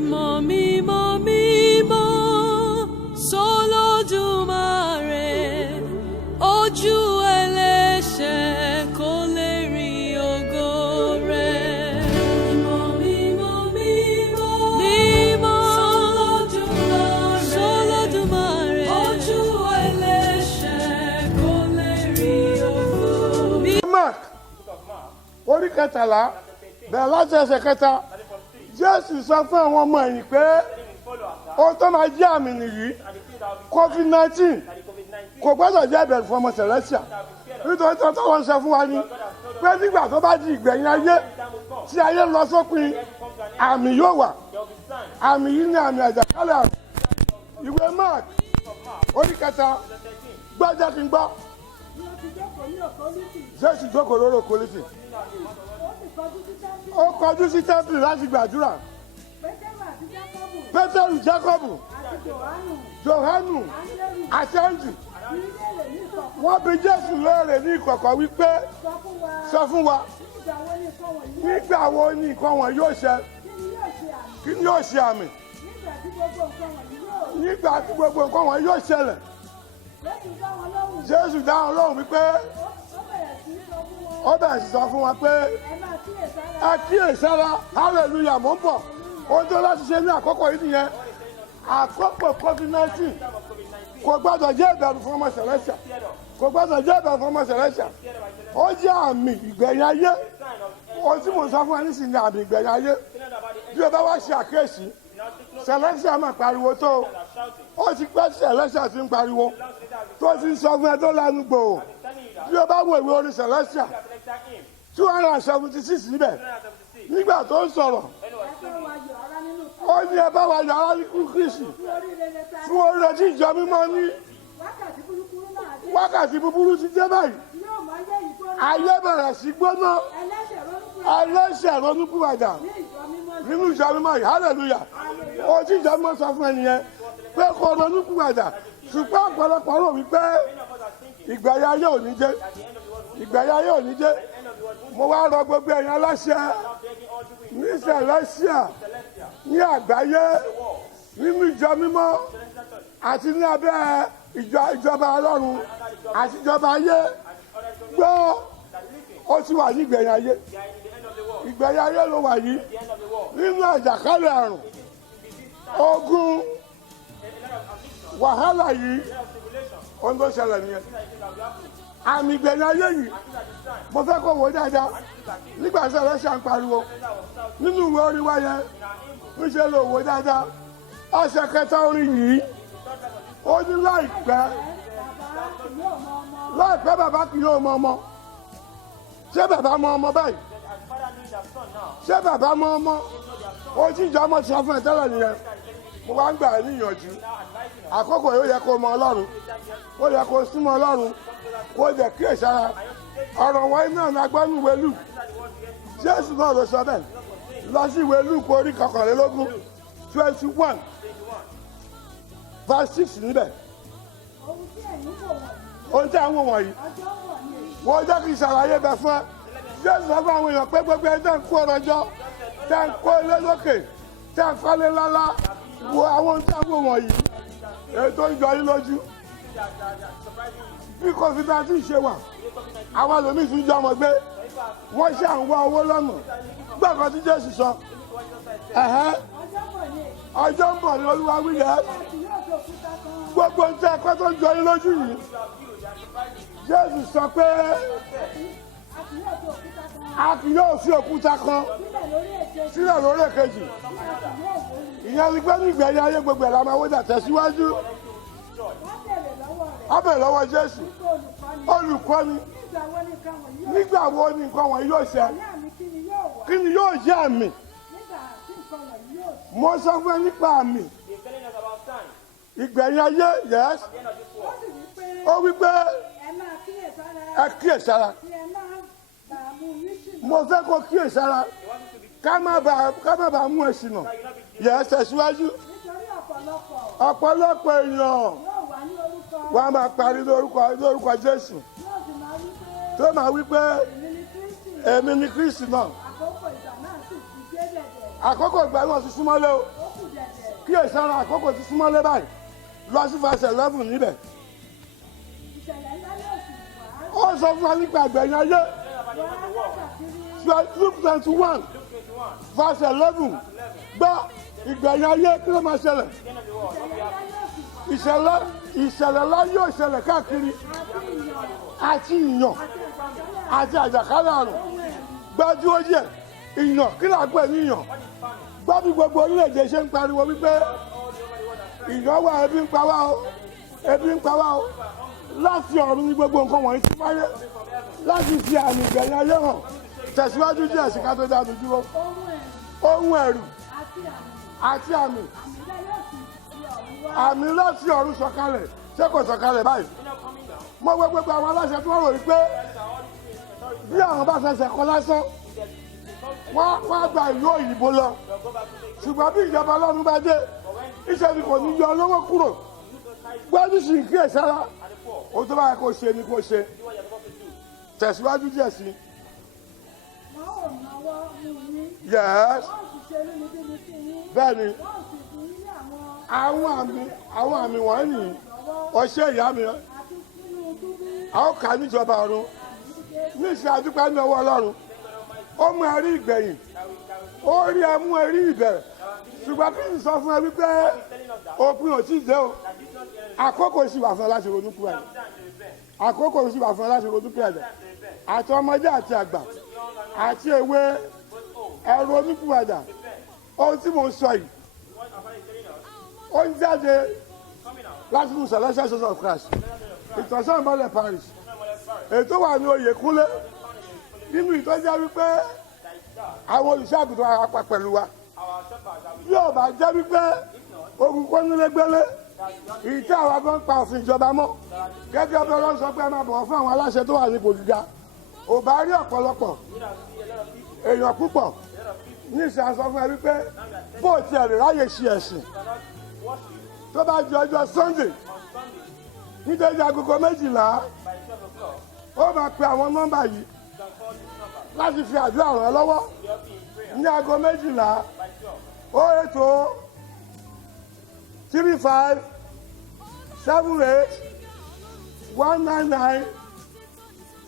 mímọ́ mímọ́ s'Olódùmarè, ojú ẹlẹ́ṣẹ̀ kò lè rí ògo rẹ̀. Mímọ́ mímọ́ mímọ́ mímọ́ s'Olódùmarè, ojú ẹlẹ́ṣẹ̀ kò lè rí ògo. Mark orí kẹtàlá bẹ̀rẹ̀ láti ẹsẹ̀ kẹta. Jésù sọ fún àwọn ọmọ ẹ̀yìn pé ohun tó máa jẹ́ àmì nìyí, COVID-19 kò gbọ́dọ̀ jẹ́ ìbẹ̀rù fún ọmọ Celestia, nítorí tó tọ́wọ́ ń sọ fún wa ni pé nígbà tó bá di ìgbẹ̀yìn ayé tí ayé lọ sópin, àmì yóò wà. Àmì yìí ni àmì àjàkálẹ̀ àrùn. Ìwé Mark orí kẹta gbọ́dọ̀ kí n gbọ́. Jésù jókòó lórí òkòlítì. Ó kọjú sí tẹ́ḿpìlì láti gbàdúrà. Pétérù, Jákọ́bù, Jòhánù àti Áńdù wọ́n bi Jésù léèrè ní ìkọ̀kọ̀ wípé sọ fún wa nígbà wo ni nǹkan wọn yóò ṣẹ, kí ni yóò ṣe àmì, nígbà tí gbogbo nǹkan wọn yóò ṣẹlẹ̀. Jésù dá wọn lóhùn wípé ó bẹ̀rẹ̀ sí sọ fún wọn pé ẹ kíyèsára, hallelujah, mò ń bọ̀. Ohun tó láti ṣe ní àkókò yìí nìyẹn. Àkókò COVID-19 kò gbọ́dọ̀ jẹ́ ìbẹ̀rù fún ọmọ Celestia, kò gbọ́dọ̀ jẹ́ ìbẹ̀rù fún ọmọ Celestia. Ó jẹ́ àmì ìgbẹ̀yìn ayé. Ohun tí mo sọ fún ẹ nísìnyí àmì ìgbẹ̀yìn ayé. Bí o bá wá ṣe àkíyèsí, Celestia máa pariwo tó. Ó ti pẹ́ Celestia ti ń pariwo tó ti ń sọ fún ẹ tó lánàá gbòò. Bí o bá wo ìwé orin Celestia 276 níbẹ̀, nígbà tó ń sọ̀rọ̀ ó ní ẹ bá wa yọ ara ní Kristi fún oore tí ìjọ mímọ́ ní. Wákàtí búburú ti dé báyìí, ayé bẹ̀rẹ̀ sí gbóná, ẹlẹ́ṣẹ̀ ronúpìwàdà nínú ìjọ mímọ́ yìí, hallelujah. Ó tí ìjọ mímọ́ sọ fún ẹnìyẹn pé kó ronúpìwàdà, ṣùgbọ́n ọ̀pọ̀lọpọ̀ rò wípé ìgbẹ̀yìn ayé ò ní dé, ìgbẹ̀yìn ayé ò ní dé. Mo wá rọ gbogbo ẹ̀yin aláṣẹ ní Celestia, ní àgbáyé, nínú ìjọ mímọ́ àti ní abẹ́ ìjọba Ọlọ́run àti ìjọba ayé, gbọ́ ó ti wà ní ìgbẹ̀yìn ayé. Ìgbẹ̀yìn ayé ló wà yìí, nínú àjàkálẹ̀ àrùn, ogun, wàhálà yìí, ohun tó ṣẹlẹ̀ nìyẹn. Àmì ìgbẹ̀yìn ayé yìí mo fẹ́ kó wò dáadáa. Nígbà tí Celestia ń pariwo nínú ìwé orin wa yẹn, ń ṣe lò wò dáadáa. Ọ̀sẹ̀ kẹta orin yìí ó ní láìpẹ́ bàbá kì yóò mọ ọmọ. Ṣé bàbá mọ ọmọ báyìí? Ṣé bàbá mọ ọmọ? Ó tí ìjọ ọmọ ti sọ fún ẹ tẹ́lẹ̀ nìyẹn. Mo wá ń gbà ẹ́ níyànjú. Àkókò yóò yẹ kó mọ Ọlọ́run, ó yẹ kó súnmọ́ Ọlọ́run, kó jẹ́ kíyèsára. Ọ̀rọ̀ wọ̀nyí náà la gbọ́ ní ìwé Lúùkù. Jésù náà ló sọ bẹ́ẹ̀. Lọ sí ìwé Lúùkù orí 21 verse 6 níbẹ̀. Ohun tí àwọn wọ̀nyí wọ́n jẹ́ kí ìṣàlàyé bẹ̀ fún ẹ. Jésù sọ fún àwọn èèyàn pé gbogbo ẹni tẹ́ ń kó ọrọ̀ jọ, tẹ́ ń kó ilé lókè, tẹ́ ń kọ́lé lálá, wo àwọn ohun tí àwọn wọ̀nyí èyí tó ń jọ yín lójú. Bí COVID-19 ṣe wà, àwọn ẹlòmíì tún jọ ọmọ gbé, wọ́n ṣe à ń wá owó lọ́nà. Gbọ́dọ̀ tí Jésù sọ, ọjọ́ ń bọ̀ ní Olúwa wí yẹn. Gbogbo ń tẹ́ ẹ̀kọ́ tó ń jọ yín lójú yìí, Jésù sọ pé a kì yóò fi òkúta kan sílẹ̀ lórí èkejì. Ìyẹn ni pé ní ìgbẹ̀yìn ayé gbogbo ẹ̀ la máa wó dà tẹ̀síwájú. Ó bẹ̀rẹ̀ lọ́wọ́ Jésù, olùkọ́ni, nígbà wo ni nǹkan wọ̀nyí yóò ṣẹ? Kí ni yóò jẹ́ àmì? Mo sọ fún ẹ nípa àmì ìgbẹ̀yìn ayé, yes. Ó wí pé ẹ kíyèsára. Mo fẹ́ kó kíyèsára ká má bàa mú ẹ ṣìnà. Yes, tẹ̀síwájú. Ọ̀pọ̀lọpọ̀ èèyàn wọ́n á máa parí lórúkọ Jésù. Tó máa wí pé èmi ni Kristi náà. Àkókò ìgbà náà sì ti dé dẹ̀dẹ̀. Àkókò ìgbà náà sì súnmọ́lé o. kíyèsára àkókò ti súnmọ́ lé báyìí lọ sí verse 11 níbẹ̀. Ó sọ fún wa nípa ìgbẹ̀yìn ayé. Luke 21 verse 11 gbọ́ ìgbẹ̀yìn ayé kí ló máa ṣẹlẹ̀? Ìṣẹ̀lẹ̀ ńlá yóò ṣẹlẹ̀ káàkiri àti ìyàn àti àjàkálẹ̀ àrùn gbájú ó yẹ ìyàn kí là ń pè ní ìyàn. Gbọ́ bí gbogbo orílẹ̀-èdè ṣe ń pariwo wípé ìyàn wà, ebi ń pa wá o, ebi ń pa wá o. Láti ọ̀run ní gbogbo nǹkan wọ̀nyí ti wáyé láti fi àmì ìgbẹ̀yìn ayé hàn. Tẹ̀síwájú díẹ̀ sí ká tó dánu dúró. Ohun ẹ̀rù àti àmì láti ọ̀run sọ̀kalẹ̀ ṣé kò sọ̀kalẹ̀ báyìí? Mo gbọ́ gbogbo àwọn aláṣẹ tí wọ́n rò wípé bí àwọn bá fẹsẹ̀ kọ lásán wọ́n á gba ìlú òyìnbó lọ, ṣùgbọ́n bí ìjọba Ọlọ́run bá dé iṣẹ́ ni kò ní yọ olówó kúrò. Gbọ́dọ̀ sì ń kíyèsára ohun tó bá yẹ kó ṣe ni kó ṣe. Tẹ̀síwájú díẹ̀ sí. Yes. Bẹ́ẹ̀ni àwọn àmì wọ̀nyí ọṣẹ́ ìyá mi àwọn kà níjọba ọ̀run ní ìṣe àdúpẹ́ ní ọwọ́ Ọlọ́run. Ó mú ẹrí ìgbẹ̀yìn, ó rí ẹmú ẹrí ìbẹ̀rẹ̀, ṣùgbọ́n kí n sọ fún ẹ wípé òpin ò tí ì dé o. Àkókò sì wà fún ẹ láti ronú kúrò ẹ̀. Àkókò sì wà fún ẹ láti ronú kúrò ẹ̀. Àti ọmọdé àti àgbà àti èwe ẹ̀rọ onípùwàdà. Ohun tí mo ń sọ yìí ó ń jáde láti inú Celestial Church of Christ Ìtànṣán Ìmọ́lẹ̀ Parish ètò wà ní Oyèkúnlé nínú ìtọ́jà wípé àwọn olùṣàgùtàn àpapọ̀ pẹ̀lú wa. Bí ó bá jẹ́ wípé ogun kónílégbélé ìtẹ́ àwọn agbọ́n pa òfin ìjọba mọ́ gẹ́gẹ́ bí Ọlọ́run sọ pé ẹ máa bọ̀wọ̀ fún àwọn aláṣẹ tó wà ní ipò gíga. Ò bá rí ọ̀pọ̀lọpọ̀ èèyàn púpọ̀ ní ìṣàsọ fún ẹ wípé bó tiẹ̀ lè ráyè ṣe ẹ̀sìn tó bá di ọjọ́ Sunday nítorí agogo 12 ó máa pe àwọn nọ́mbà yìí láti fi àdúrà ràn ẹ́ lọ́wọ́ ní aago 12 080 35 78 199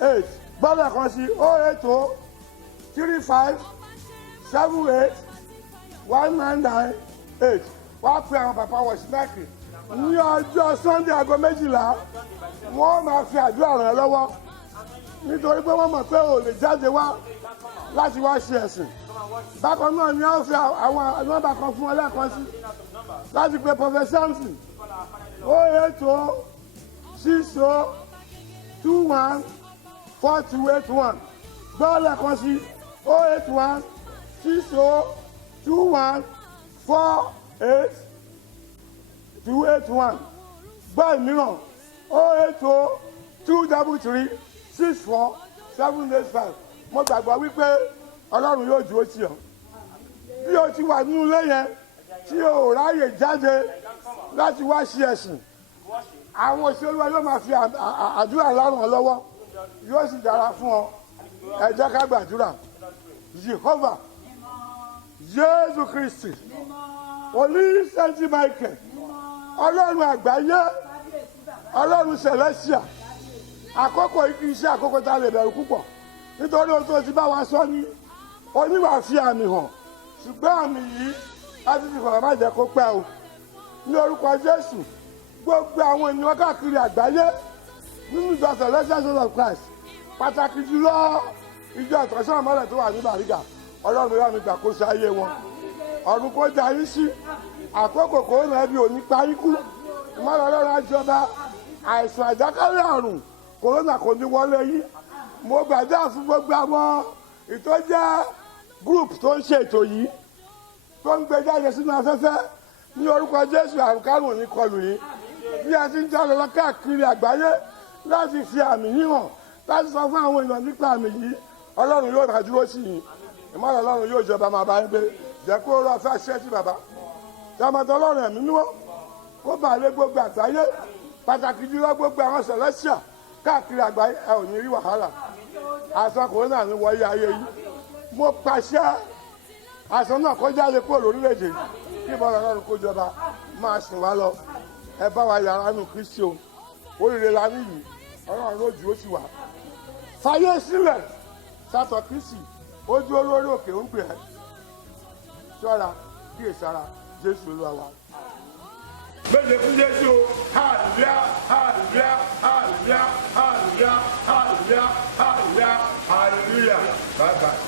8 gbọ́dọ̀ kan sí 080 35 78 199 8 wá pe àwọn bàbá wọ̀ṣínáàkì ní ọjọ́ Sunday aago 12 wọ́n máa fi àdúrà ràn ẹ́ lọ́wọ́ nítorí pé wọ́n mọ̀ pé ò lè jáde wá láti wá ṣe ẹ̀sìn. Bákan náà ni a fi àwọn nọ́mbà kan fún ọ lẹ́ẹ̀kan sí láti pe Prophet Samson 080 60 21 4281 gbọ́ lẹ́ẹ̀kan sí 081 60 21 48281 gbọ́ ìmíràn 080 233 64 785. Mo gbàgbọ́ wípé Ọlọ́run yóò dúró tì ọ́. Bí o ti wà nínú ilé yẹn tí o ráyè jáde láti wá ṣe ẹ̀sìn, àwọn òṣèlú wa yóò máa fi àdúrà ràn ọ́ lọ́wọ́, yóò sì dára fún ọ. Ẹ jẹ́ ká gbàdúrà. Jehovah, Jésù Kristi, Olú Sẹ́ńtì Michael, Ọlọ́run àgbáyé, Ọlọ́run Celestial, àkókò iṣẹ́ àkókò tá a lè bẹ̀rù púpọ̀ nítorí ohun tó ti bá wa sọ ní oníwà fi àmì hàn, ṣùgbọ́n àmì yìí láti fi fọ̀rọ̀ má jẹ́ kó pẹ́ o. Ní orúkọ Jésù, gbogbo àwọn ènìyàn káàkiri àgbáyé nínú ìjọ Celestial Church of Christ, pàtàkì jùlọ ìjọ Ìtànṣán Ìmọ́lẹ̀ tó wà ní Bàrígà, Ọlọ́run yóò mi gbàkóso ayé wọn. Ọ̀run kó darí sí àkókò kò rẹ̀ bí òní parí kú. Ìmọ́lẹ̀ Ọlọ́run á jọba, àìsàn àjàkálẹ̀ àrùn kòrónà kò ní wọlé yìí. Mo gbàdúrà fún gbogbo àwọn ìtọ́jẹ́ group tó ń ṣe ètò yìí tó ń gbé jáde sínú afẹ́fẹ́ ní orúkọ Jésù. Àrùn kárùn ní kọlù yìí bí a ti ń jáde lọ káàkiri àgbáyé láti fi àmì yìí hàn, láti sọ fún àwọn èèyàn nípa àmì yìí. Ọlọ́run yóò máa dúró sí yìí. Ìmọ́lẹ̀ Ọlọ́run yóò jọba máa bá ń gbé. Jẹ́ kó rọ fẹ́ ṣẹ́ sí bàbá tọmọtọ Ọlọ́run ẹ̀mí níwọ́ kó bá lé gbogbo àgbáyé, pàtàkì jùlọ gbogbo àwọn Celestial káàkiri àgbáyé. Ẹ ò ní rí wàhálà. Àìsàn kòrónà ní wọ̀nyí ayé yìí. Mo pàṣẹ àìsàn náà kó jáde kúrò lórílẹ̀-èdè yìí. kí bọ́lá ọlọ́run kó jọba máa sìn wá lọ ẹ bá wa yàrá nù Kristi o oríire la ní yìí ọlọ́run ló jù ó sì wá fàyè sílẹ̀ sátọ̀ Kristi ojú olórí òkè ń pè ẹ́ ṣọ́ra kíyèsára Jésù Olúwa wa. méje fún Jésù hallelujah hallelujah hallelujah hallelujah hallelujah hallelujah hallelujah bye bye.